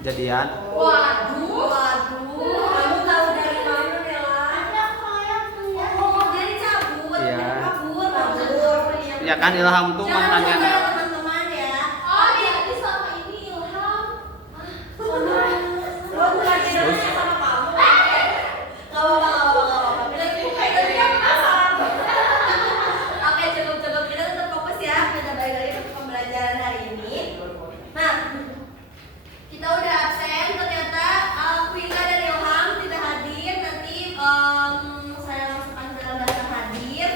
jadian. Waduh. Kamu tahu dari mana, Nela? Oh, dari cabut. Iya. Dari kabur. Ya kan Ilham tuh Jangan mantannya. sampai ya, teman-teman ya. Oh, jadi selama ini Ilham. Oh, bukan Indonesia sama kamu. Gak apa-apa. Tadi yang penasaran. Oke, cukup. Kita tetap fokus ya. Kita balik lagi ke pembelajaran hari ini. Nah, kita udah absen. Ternyata Quilla dan Ilham tidak hadir. Nanti saya masukkan ke dalam daftar hadir.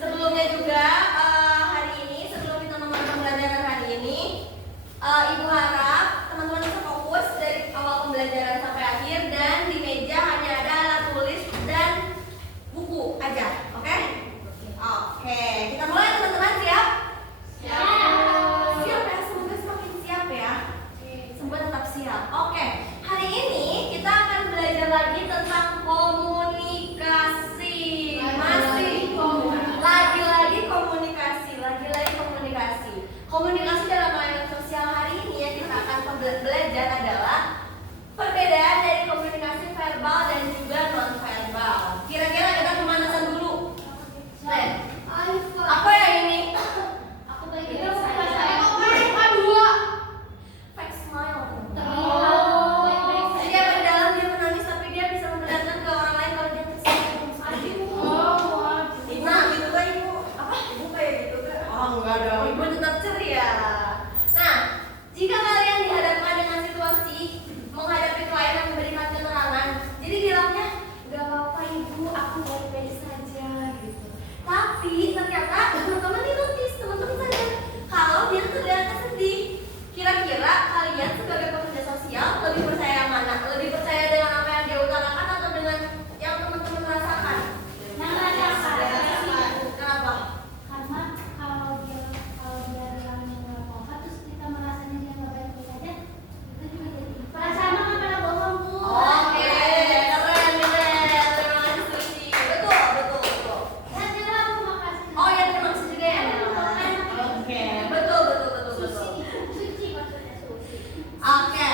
Sebelumnya juga hari ini, sebelum kita memulai pembelajaran hari ini, Ibu harap teman-teman bisa fokus dari awal pembelajaran sampai akhir, dan di meja hanya ada alat tulis dan buku aja, oke? Oke, kita mulai teman-teman, siap? Siap ya, semoga semakin siap ya. Semoga tetap siap. Oke, hari ini kita akan belajar lagi tentang komunikasi. Masih lagi-lagi komunikasi. Komunikasi dalam pelayanan sosial hari ini yang kita akan belajar adalah perbedaan dari komunikasi verbal dan juga non verbal. Kira-kira kita pemanasan dulu. Len, apa ya ini? Fake smile. Dia berdalam, dia menangis, tapi dia bisa memperlihatkan ke orang lain kalau dia tersenyum. Nah, gitu kan ibu? Apa? Ibu kayak gitu kan? Oh, enggak dong. Ibu tetap ceria. Nah, jika kalian dihadapkan dengan situasi menghadapi klien yang memberikan keterangan, jadi bilangnya nggak apa-apa ibu, aku baik-baik saja gitu. Tapi ternyata teman-teman notice, teman-teman sadar kalau dia terlihat sedih. Kira-kira kalian sebagai pekerja sosial lebih percaya yang mana? Lebih percaya dengan apa yang dia utarakan atau dengan yang teman-teman rasakan? Kenapa? Karena kalau dia bilang nggak apa-apa, terus kita merasanya dia nggak baik-baik aja, itu juga jadi perasaan nggak pernah bohong Bu. Oke, keren Milen. Terima kasih Suci. Betul. Ya jelas, terima kasih. Oh ya, terima kasih juga ya. Oke, betul. Suci maksudnya Suci. Oke.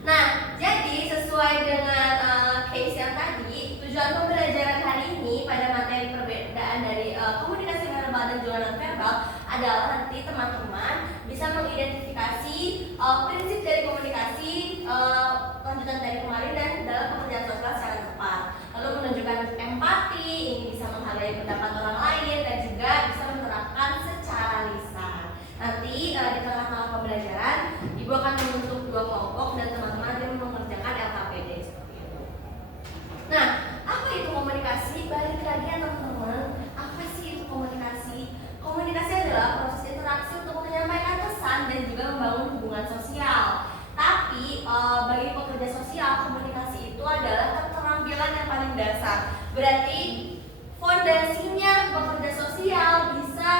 Nah, jadi sesuai dengan case yang tadi, tujuan pembelajaran hari ini pada materi perbedaan dari komunikasi verbal dan juga non verbal adalah nanti teman-teman bisa mengidentifikasi prinsip dari komunikasi lanjutan dari kemarin dan dalam pekerjaan sosial secara tepat. Lalu menunjukkan empati, ini bisa menghargai pendapat orang lain dan juga bisa menerapkan secara lisan. Nanti di tengah-tengah pembelajaran, Ibu akan membentuk 2 kelompok dan teman-teman nanti mengerjakan LKPD seperti itu. Nah, apa itu komunikasi? Balik lagi ya teman-teman, apa sih itu komunikasi? Komunikasi adalah proses interaksi untuk menyampaikan pesan dan juga membangun hubungan sosial. Tapi bagi pekerja sosial, komunikasi itu adalah keterampilan yang paling dasar. Berarti fondasinya pekerja sosial bisa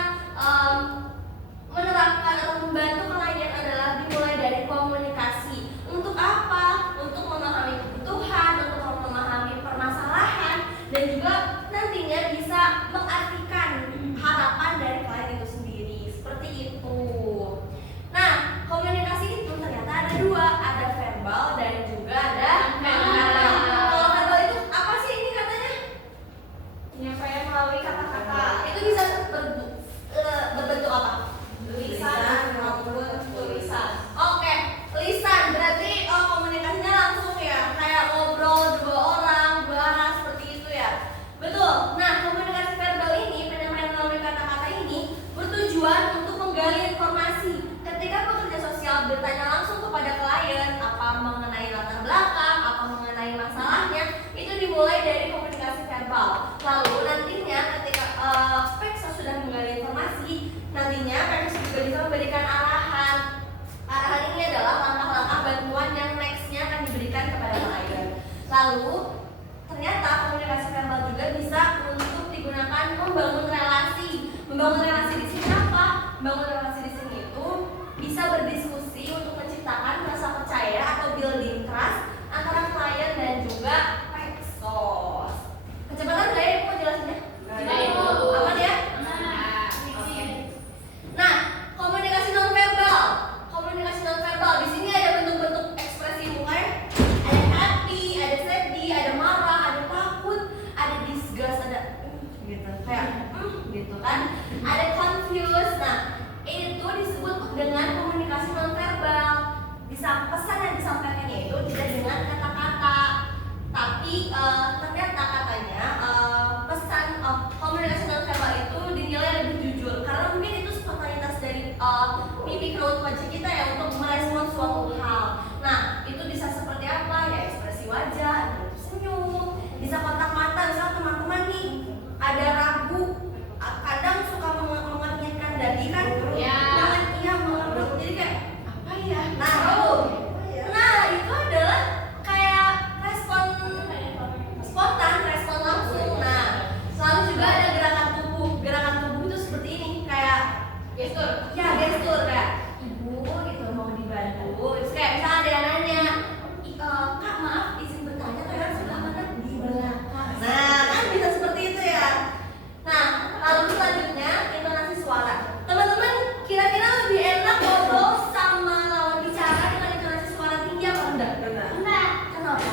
menerapkan atau membantu klien adalah dimulai dari komunikasi. Untuk apa? Untuk memahami kebutuhan, untuk memahami permasalahan, dan juga nantinya bisa mengartikan harapan dari klien itu sendiri. Seperti itu. Nah, komunikasi itu ternyata ada 2, ada verbal dan juga ada non-verbal. Kalau verbal itu apa sih ini katanya? Penyampaian melalui kata-kata. Itu bisa berbentuk apa? Lisan maupun tulisan. Oke, lisan berarti komunikasinya langsung ya, kayak ngobrol 2 orang, bahas seperti itu ya. Betul. Nah, komunikasi verbal ini, penyampaian melalui kata-kata ini bertujuan untuk menggali informasi. Ketika pekerja sosial bertanya langsung kepada klien apa mengenai latar belakang, apa mengenai masalahnya, itu dimulai dari komunikasi verbal. Lalu nantinya ketika Peksa sudah menggali informasi, nantinya Peksa juga bisa memberikan arahan. Arahan ini adalah langkah-langkah bantuan yang nextnya akan diberikan kepada klien. Lalu ternyata komunikasi verbal juga bisa untuk digunakan membangun relasi. Membangun relasi di sini apa? Membangun relasi di sini itu bisa berdiskusi untuk menciptakan rasa percaya atau building trust antara klien dan juga Peksos. Kecepatan nggak ya? Mau jelasinnya? Aman ya? Nah, komunikasi non verbal. Komunikasi non verbal di sini ada pesan yang disampaikannya itu tidak dengan kata-kata, tapi ternyata katanya pesan komunikasi nonverbal itu dinilai lebih jujur karena mungkin itu spontanitas dari mimik raut wajah kita ya untuk merespon suatu hal. Nah, itu bisa seperti apa ya, ekspresi wajah, ada senyum, bisa kontak mata. Misal teman-teman nih ada ragu, kadang suka mengernyitkan dadi kan, dengan iya mengerut, jadi kayak apa ya, nah itu adalah kayak respon spontan, respon langsung. Nah, selalu juga ada gerakan tubuh itu seperti ini, kayak gestur kayak ibu gitu mau dibantu. Terus kayak misalnya ada yang nanya, kak maaf izin bertanya, toilet sebelah mana? Di belakang. Nah, kan bisa seperti itu ya. Nah, lalu selanjutnya intonasi suara. Teman-teman kira-kira lebih enak ngobrol sama lawan bicara dengan intonasi suara tinggi apa rendah? Enggak. Kenapa?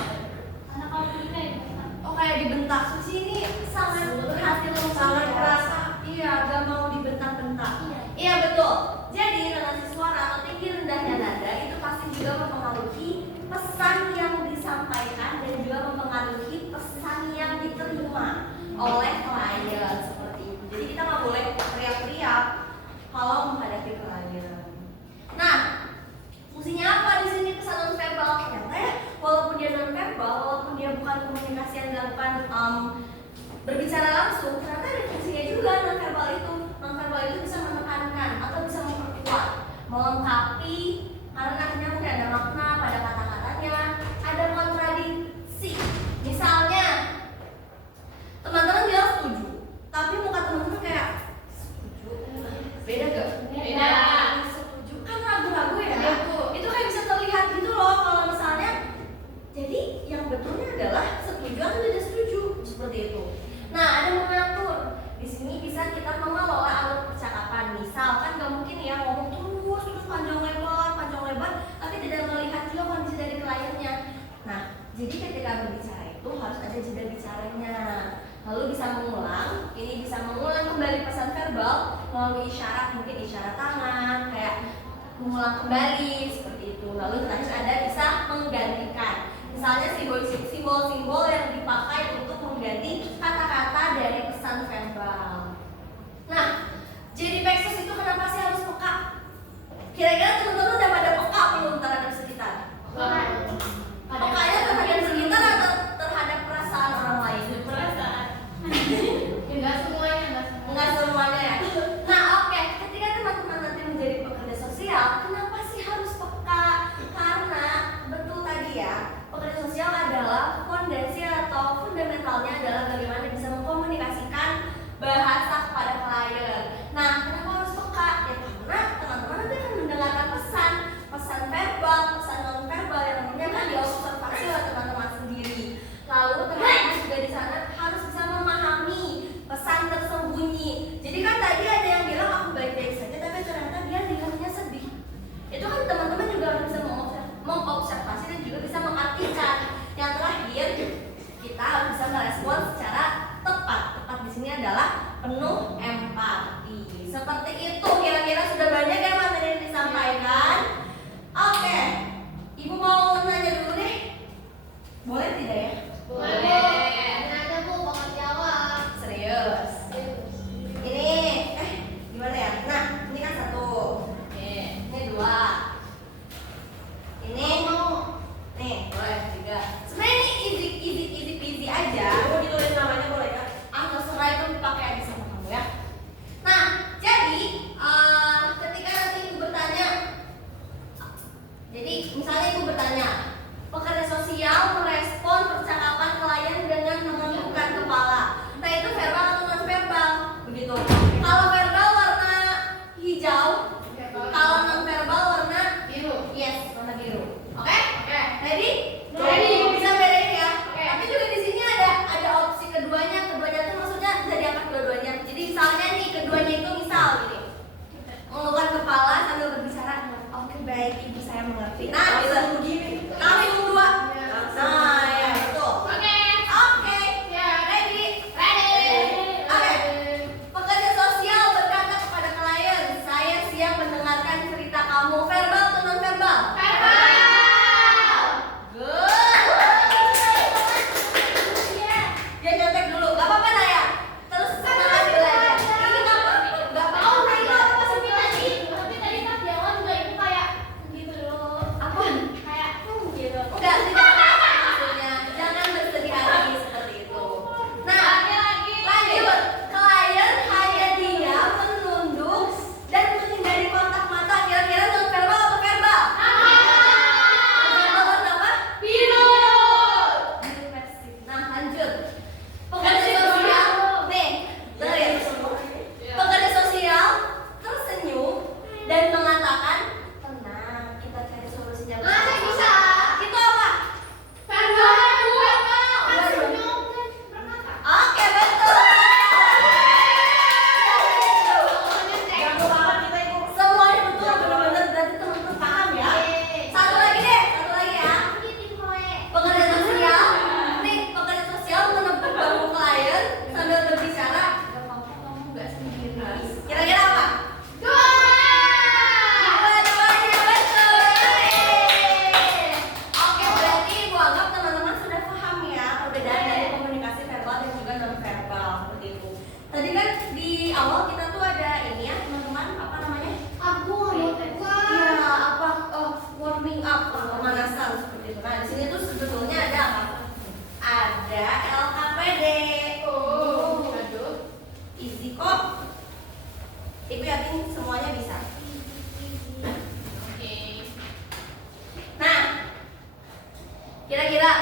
Karena kalau kita itu Oh, kayak dibentak. Suci ini sangat berhasil, sangat kerasa. Iya, gak mau dibentak-bentak. Iya betul. Jadi intonasi suara atau tinggi rendahnya nada itu pasti juga mempengaruhi pesan yang disampaikan dan juga mempengaruhi pesan yang diterima oleh klien seperti itu. Jadi kita nggak boleh teriak-teriak kalau menghadapi klien. Nah, fungsinya apa di sini pesan nonverbal? Ternyata ya, walaupun dia nonverbal, walaupun dia bukan komunikasi yang dilakukan berbicara langsung, ternyata ada fungsinya juga nonverbal itu. Nonverbal itu bisa menekankan atau bisa memperkuat, melengkapi, karena nantinya mungkin ada makna pada kata-katanya, ada kontradiksi. Misalnya, teman-teman bilang setuju, tapi muka teman-teman kayak setuju, beda gak? Beda. Setuju, kan ragu-ragu ya. Itu kayak bisa terlihat gitu loh kalau misalnya. Jadi yang betulnya adalah setuju atau tidak setuju, seperti itu. Nah, ada mengatur. Di sini bisa kita mengelola alur percakapan. Misal kan gak mungkin ya ngomong terus panjang lebar, tapi tidak melihat juga kondisi dari kliennya. Nah, jadi ketika berbicara itu harus ada jeda bicaranya. Lalu bisa mengulang, ini bisa mengulang kembali pesan verbal melalui isyarat, mungkin isyarat tangan, kayak mengulang kembali seperti itu. Lalu terakhir ada bisa menggantikan. Misalnya simbol-simbol yang dipakai untuk mengganti kata-kata dari pesan verbal. Nah, jadi Pexus itu kenapa sih harus peka? Kira-kira teman-teman udah pada peka belum terhadap sekitar? Pekanya terhadap sekitar atau terhadap perasaan orang lain? Enggak semuanya ya. Nah, oke. Ketika teman-teman nanti menjadi pekerja sosial, kenapa sih harus peka? Karena betul tadi ya, pekerja sosial adalah fondasi atau fundamentalnya adalah bagaimana bisa mengkomunikasikan bahasa kepada klien. Nah, kenapa harus peka? Ya karena teman-teman nanti akan mendengarkan pesan verbal, pesan non verbal yang namanya kan diobservasi oleh teman-teman sendiri. Lalu teman-teman juga di sana harus bisa memahami pesan tersembunyi. Jadi kan tadi ada yang bilang aku baik-baik saja, tapi ternyata dia bilangnya sedih. Itu kan teman-teman juga harus bisa mengobservasi dan juga bisa mengartikan. Yang terakhir, kita harus bisa merespon secara tepat. Tepat di sini adalah penuh empati. Seperti itu. Kira-kira sudah banyak ya materi yang disampaikan. Oke, Ibu mau nanya dulu deh. Boleh tidak ya? Ada Bu, bakal jawab. Serius. Ini, gimana ya? Nah, ini kan satu. Ini dua. Ini nih, boleh tiga. Sebenarnya ini easy peasy aja. Mau ditulis namanya boleh ya? Terserah itu dipakai aja sama kamu ya. Nah, jadi ketika nanti ibu bertanya, jadi misalnya ibu bertanya, pekerja sosial merespon percakapan klien dengan menundukkan kepala. Nah, itu verbal atau non verbal? Begitu. Kalau verbal warna hijau, kalau non verbal warna biru. Yes, warna biru. Oke? Ready? Bisa bedain ya. Tapi juga di sini ada opsi keduanya. Keduanya itu maksudnya bisa diangkat dua-duanya. Jadi misalnya nih keduanya itu misal gini, mengulurkan kepala sambil berbicara. Oke, baik ibu, saya mengerti. Nah, bisa begini. Kami berdua. Nah, ya betul. Oke. Ready. Oke. Pekerja sosial berkata kepada klien, saya siap mendengarkan cerita kamu. Verbal atau non verbal? Verbal.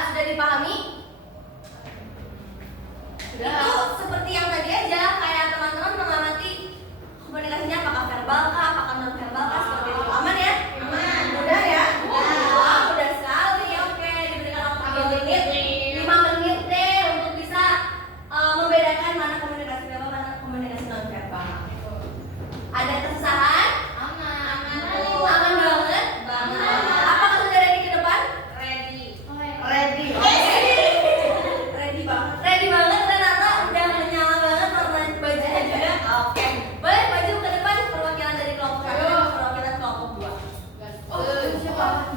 sudah dipahami? Itu seperti yang tadi aja, kayak teman-teman mengamati komunikasinya apakah verbal kah, apakah non verbal kah, seperti itu. Aman ya? Aman. Mudah ya? Wah, mudah sekali. Oke, diberikan waktu 5 menit deh untuk bisa membedakan mana komunikasi verbal, mana komunikasi non verbal. Ada kesusahan? Aman. Aman banget? Banget. Apakah sudah ready ke depan? Ready. Ready. Ready banget. Ready banget. Renata udah menyala banget warna bajunya juga. Oke. Boleh maju ke depan perwakilan dari kelompok 1 dan perwakilan kelompok 2.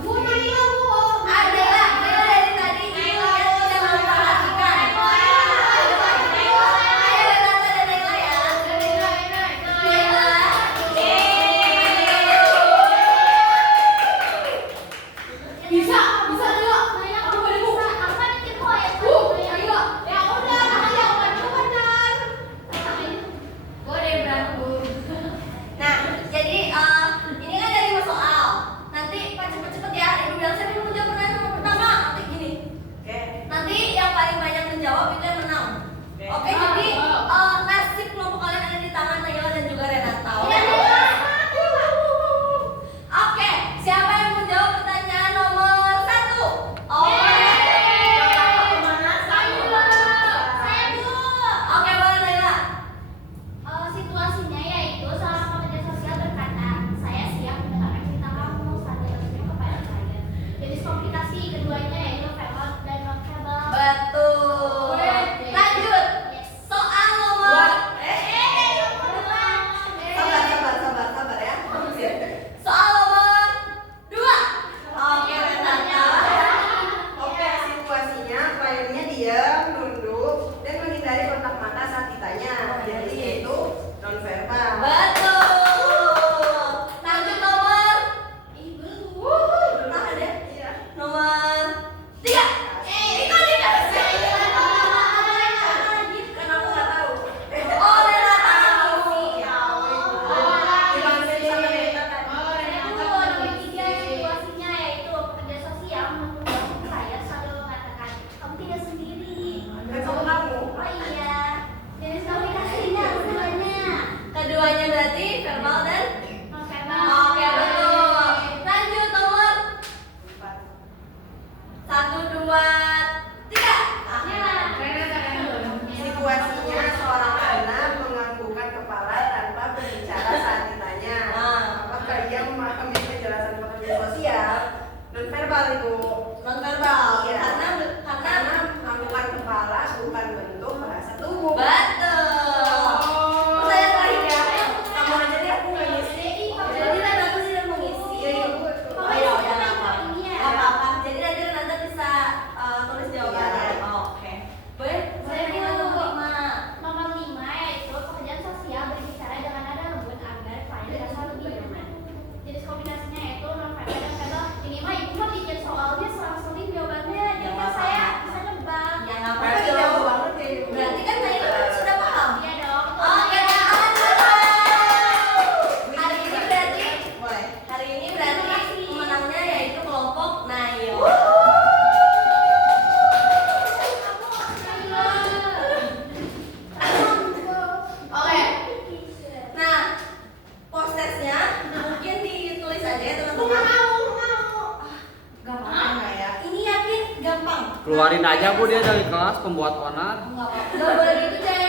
Bu Naila, Bu. Ada lah. Naila dari tadi ibu yang tidak memperhatikan. Ayo Renata dan Naila ya. Naila. Bisa dulu. Aku boleh bisa. Apa nanti kok ya? Ayo. Ya udah, ayo benar. Boleh berantem. Nah, jadi ini kan dari 5 soal. Nanti cepet-cepet ya. Ibu bilang siapa yang menjawab pertanyaan pertama? Nanti gini. Nanti yang paling banyak menjawab itu yang menang. Oke, jadi nasib kelompok kalian ada di tangan Naila dan juga Renata. Oke, siapa yang menjawab pertanyaan nomor 1? Oke, boleh Naila. Situasinya yaitu seorang pekerja sosial berkata, saya siap mendengarkan cerita kamu sambil bercerita kepada klien. Jenis komunikasi keduanya yaitu verbal dan non verbal. Betul. Lanjut. Soal nomor sabar ya. Soal nomor 2. Oke, Renata. Oke, situasinya kliennya diam, nunduk, dan menghindari kontak mata saat ditanya. Jadi yaitu nonverbal. Betul. Lanjut nomor tahan ya. Nomor 3. Kan aku nggak tahu. Oh, Renata. Nomor 3 situasinya yaitu pekerja sosial menunggu klien sambil mengatakan, kamu tidak sendiri. Dan sama kamu. Oh iya. Jenis komunikasinya keduanya Keduanya berarti verbal dan non verbal. oke, betul. Lanjut nomor 1, 2, 3. Situasinya seorang anak menganggukkan kepala tanpa berbicara saat ditanya. Apakah dia memahami penjelasan pekerja sosial? Nonverbal itu. Non-verbal. Iya. Karena Karena menganggukkan kepala bukan bentuk bahasa tubuh. betul. Pertanyaan terakhir ya. Kamu aja deh, aku nggak ngisi. Jadi Renata sudah mengisi. Ayo, ya nggak apa-apa. Jadi nanti Renata bisa tulis jawabannya. Oke. Boleh kita nomor 5. Nomor 5 yaitu pekerjaan sosial berbicara dengan nada lembut agar klien merasa lebih nyaman. Jenis komunikasinya yaitu non verbal dan verbal. Ini mah ibu mah bikin soalnya langsung jawabannya. Jadi kan saya bisa nebak. Ya nggak Tapi apa-apa. jauh banget ya. Berarti kan Naila sudah paham. Iya dong. Oke, hari ini berarti pemenangnya yaitu kelompok Naila. Oke. Nah, prosesnya mungkin ditulis aja ya teman-teman. Gampang nggak ya? Ini yakin gampang. Keluarin aja Bu dia dari kelas pembuat onar. Nggak apa-apa. Nggak boleh gitu, Cek.